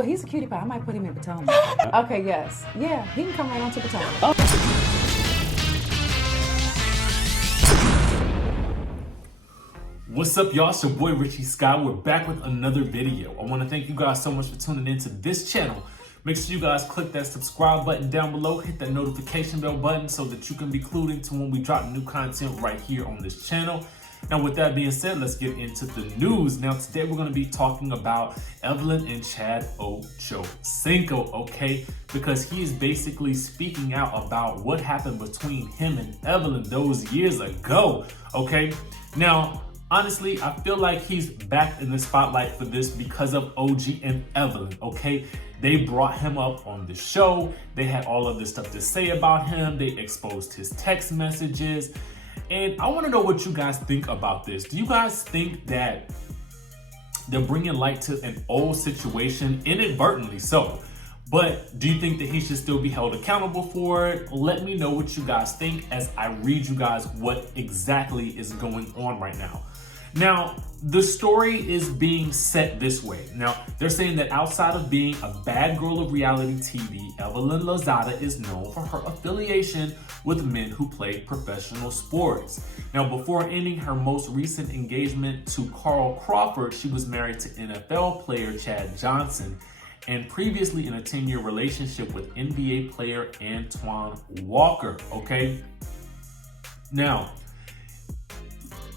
Well, he's a cutie pie. I might put him in Potomac. Okay, yes. Yeah, he can come right on to Potomac. What's up, y'all? It's your boy Richie Scott. We're back with another video. I want to thank you guys so much for tuning into this channel. Make sure you guys click that subscribe button down below, hit that notification bell button so that you can be clued into when we drop new content right here on this channel. Now, with that being said, let's get into the news. Now, today we're going to be talking about EVELYN and Chad OCHOCINCO, okay? Because he is basically speaking out about what happened between him and EVELYN those years ago, okay? Now, honestly, I feel like he's back in the spotlight for this because of OG and EVELYN, okay? They brought him up on the show. They had all of this stuff to say about him. They exposed his text messages. And I want to know what you guys think about this. Do you guys think that they're bringing light to an old situation, inadvertently so? But do you think that he should still be held accountable for it? Let me know what you guys think as I read you guys what exactly is going on right now. Now, the story is being set this way. Now, they're saying that outside of being a bad girl of reality TV, EVELYN Lozada is known for her affiliation with men who play professional sports. Now, before ending her most recent engagement to Carl Crawford, she was married to NFL player Chad Johnson and previously in a 10-year relationship with NBA player Antoine Walker, okay? Now,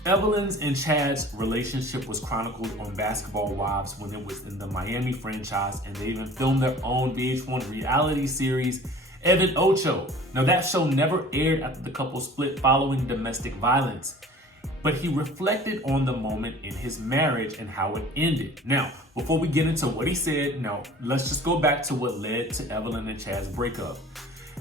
EVELYN's and Chad's relationship was chronicled on Basketball Wives when it was in the Miami franchise, and they even filmed their own VH1 reality series, Evan Ocho. Now, that show never aired after the couple split following domestic violence, but he reflected on the moment in his marriage and how it ended. Now, before we get into what he said, now let's just go back to what led to EVELYN and Chad's breakup.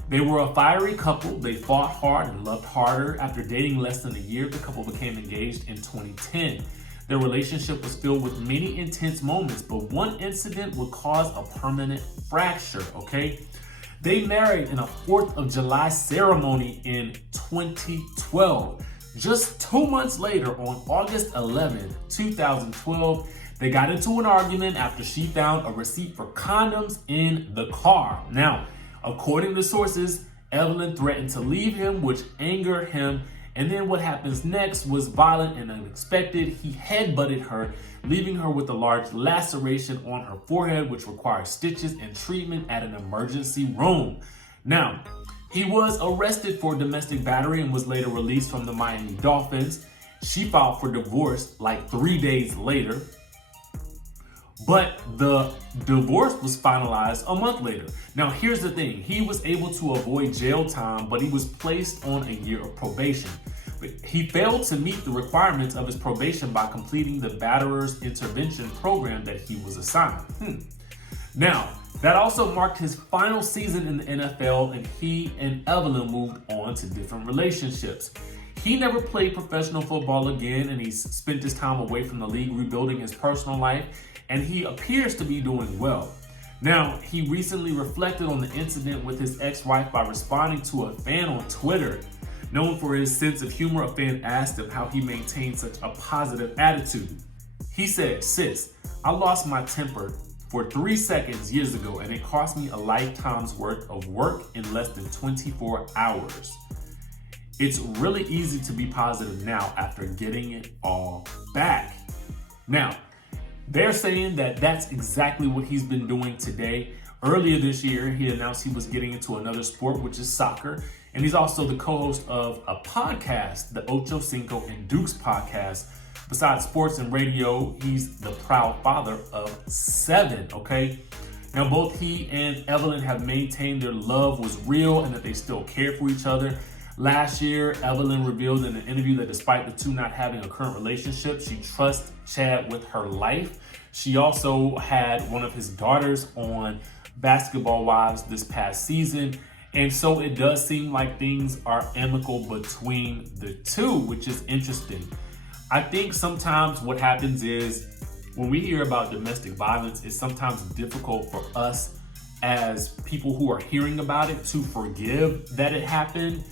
They were a fiery couple. They fought hard and loved harder. After dating less than a year, the couple became engaged in 2010. Their relationship was filled with many intense moments, but one incident would cause a permanent fracture, okay? They married in a 4th of July ceremony in 2012. Just 2 months later, on August 11, 2012, they got into an argument after she found a receipt for condoms in the car. Now, according to sources, EVELYN threatened to leave him, which angered him. And then what happens next was violent and unexpected. He headbutted her, leaving her with a large laceration on her forehead, which required stitches and treatment at an emergency room. Now, he was arrested for domestic battery and was later released from the Miami Dolphins. She filed for divorce like 3 days later. But the divorce was finalized a month later. Now, here's the thing. He was able to avoid jail time, but he was placed on a year of probation. But he failed to meet the requirements of his probation by completing the batterer's intervention program that he was assigned. Now, that also marked his final season in the NFL, and he and EVELYN moved on to different relationships. He never played professional football again, and he's spent his time away from the league rebuilding his personal life, and he appears to be doing well. Now, he recently reflected on the incident with his ex-wife by responding to a fan on Twitter. Known for his sense of humor, a fan asked him how he maintained such a positive attitude. He said, "Sis, I lost my temper for 3 seconds years ago, and it cost me a lifetime's worth of work in less than 24 hours. It's really easy to be positive now after getting it all back." Now, they're saying that that's exactly what he's been doing today. Earlier this year, he announced he was getting into another sport, which is soccer. And he's also the co-host of a podcast, the OCHOCINCO and Dukes podcast. Besides sports and radio, he's the proud father of 7, okay? Now, both he and EVELYN have maintained their love was real and that they still care for each other. Last year, EVELYN revealed in an interview that despite the two not having a current relationship, she trusts Chad with her life. She also had one of his daughters on Basketball Wives this past season. And so it does seem like things are amicable between the two, which is interesting. I think sometimes what happens is when we hear about domestic violence, it's sometimes difficult for us as people who are hearing about it to forgive that it happened.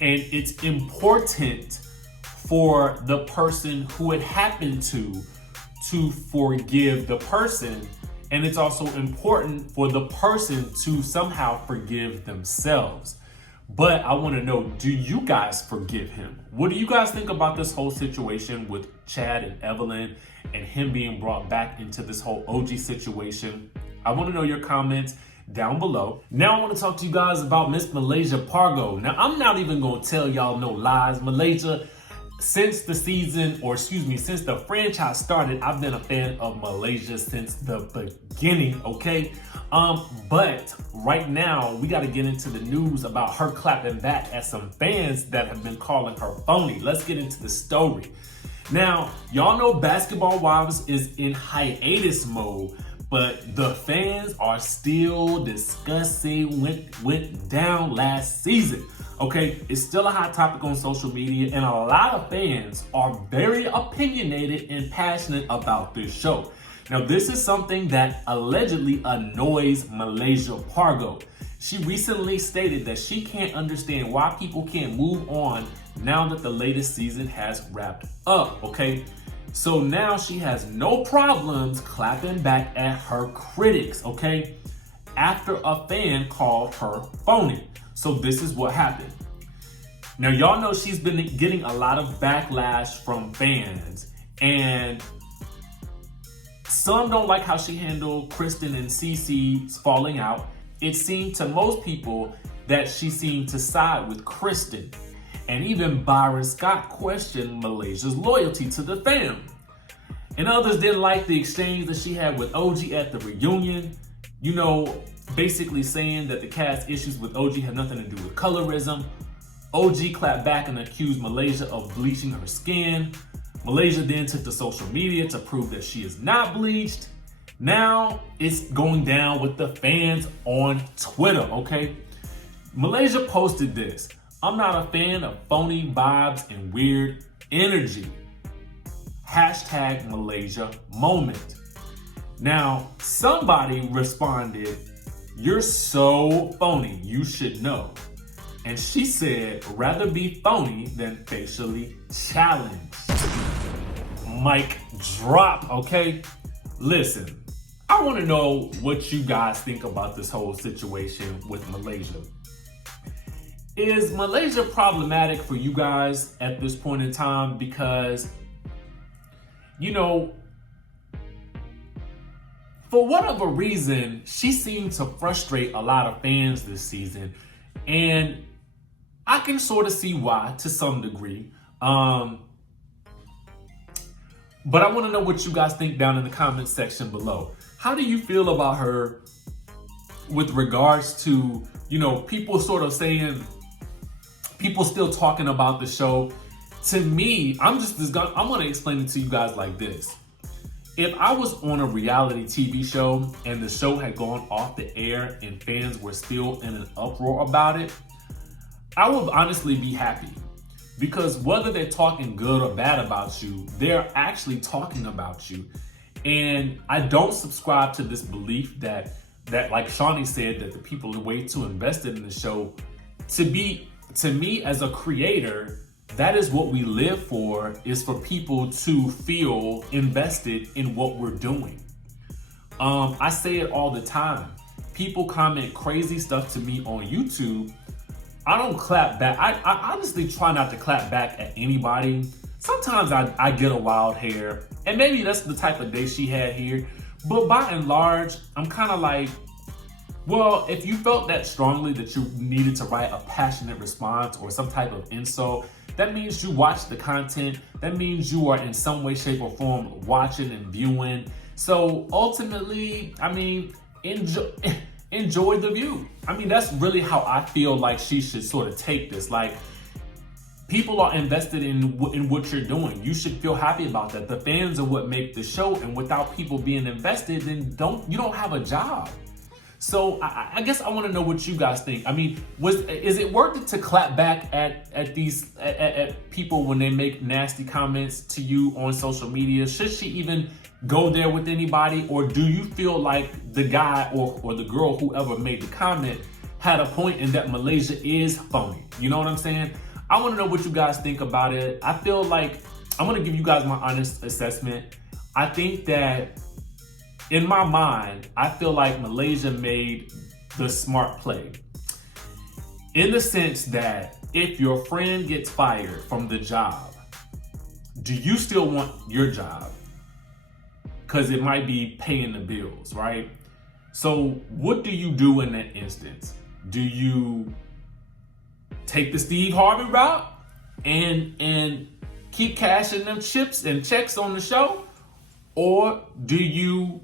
And it's important for the person who it happened to forgive the person And it's also important for the person to somehow forgive themselves. But I want to know, do you guys forgive him? What do you guys think about this whole situation with Chad and Evelyn and him being brought back into this whole OG situation? I want to know your comments down below. Now I want to talk to you guys about Miss Malaysia Pargo. Now I'm not even going to tell y'all no lies. Malaysia, since the franchise started, I've been a fan of Malaysia since the beginning, okay? But right now, we got to get into the news about her clapping back at some fans that have been calling her phony. Let's get into the story. Now, y'all know Basketball Wives is in hiatus mode, but the fans are still discussing what went down last season. Okay, it's still a hot topic on social media, and a lot of fans are very opinionated and passionate about this show. Now, this is something that allegedly annoys Malaysia Pargo. She recently stated that she can't understand why people can't move on now that the latest season has wrapped up, okay? So now she has no problems clapping back at her critics, okay? After a fan called her phony. So this is what happened. Now, y'all know she's been getting a lot of backlash from fans, and some don't like how she handled Kristen and Cece's falling out. It seemed to most people that she seemed to side with Kristen, and even Byron Scott questioned Malaysia's loyalty to the fam. And others didn't like the exchange that she had with OG at the reunion, you know, basically saying that the cast issues with OG had nothing to do with colorism. OG clapped back and accused Malaysia of bleaching her skin. Malaysia then took to social media to prove that she is not bleached. Now it's going down with the fans on Twitter, okay? Malaysia posted this: "I'm not a fan of phony vibes and weird energy. Hashtag Malaysia moment." Now, somebody responded, "You're so phony, you should know." And she said, "Rather be phony than facially challenged." Mic drop, okay? Listen, I want to know what you guys think about this whole situation with Malaysia. Is Malaysia problematic for you guys at this point in time? Because, you know, for whatever reason, she seemed to frustrate a lot of fans this season. And I can sort of see why to some degree. But I want to know what you guys think down in the comment section below. How do you feel about her with regards to, you know, people sort of saying, people still talking about the show? To me, I'm going to explain it to you guys like this. If I was on a reality TV show and the show had gone off the air and fans were still in an uproar about it, I would honestly be happy. Because whether they're talking good or bad about you, they're actually talking about you. And I don't subscribe to this belief that like Shawnee said, that the people are way too invested in the show. To me as a creator, that is what we live for, is for people to feel invested in what we're doing. I say it all the time. People comment crazy stuff to me on YouTube. I don't clap back. I honestly try not to clap back at anybody. Sometimes I get a wild hair, and maybe that's the type of day she had here. But by and large, I'm kind of like, well, if you felt that strongly that you needed to write a passionate response or some type of insult, that means you watch the content. That means you are in some way, shape, or form watching and viewing. So ultimately, I mean, enjoy the view. I mean, that's really how I feel like she should sort of take this. Like, people are invested in what you're doing. You should feel happy about that. The fans are what make the show, and without people being invested, then you don't have a job. So I guess I want to know what you guys think. I mean, is it worth it to clap back at people when they make nasty comments to you on social media? Should she even go there with anybody, or do you feel like the guy or the girl, whoever made the comment, had a point in that Malaysia is phony? You know what I'm saying? I want to know what you guys think about it. I feel like I'm going to give you guys my honest assessment. I think that in my mind, I feel like Malaysia made the smart play. In the sense that if your friend gets fired from the job, do you still want your job? Because it might be paying the bills, right? So what do you do in that instance? Do you take the Steve Harvey route and keep cashing them chips and checks on the show? Or do you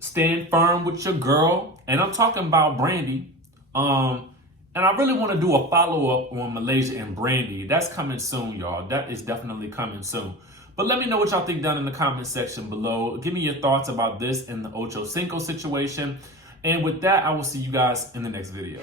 stand firm with your girl? And I'm talking about Brandy. And I really want to do a follow-up on Malaysia and Brandy. That's coming soon, y'all. That is definitely coming soon. But let me know what y'all think down in the comment section below. Give me your thoughts about this and the OCHOCINCO situation. And with that, I will see you guys in the next video.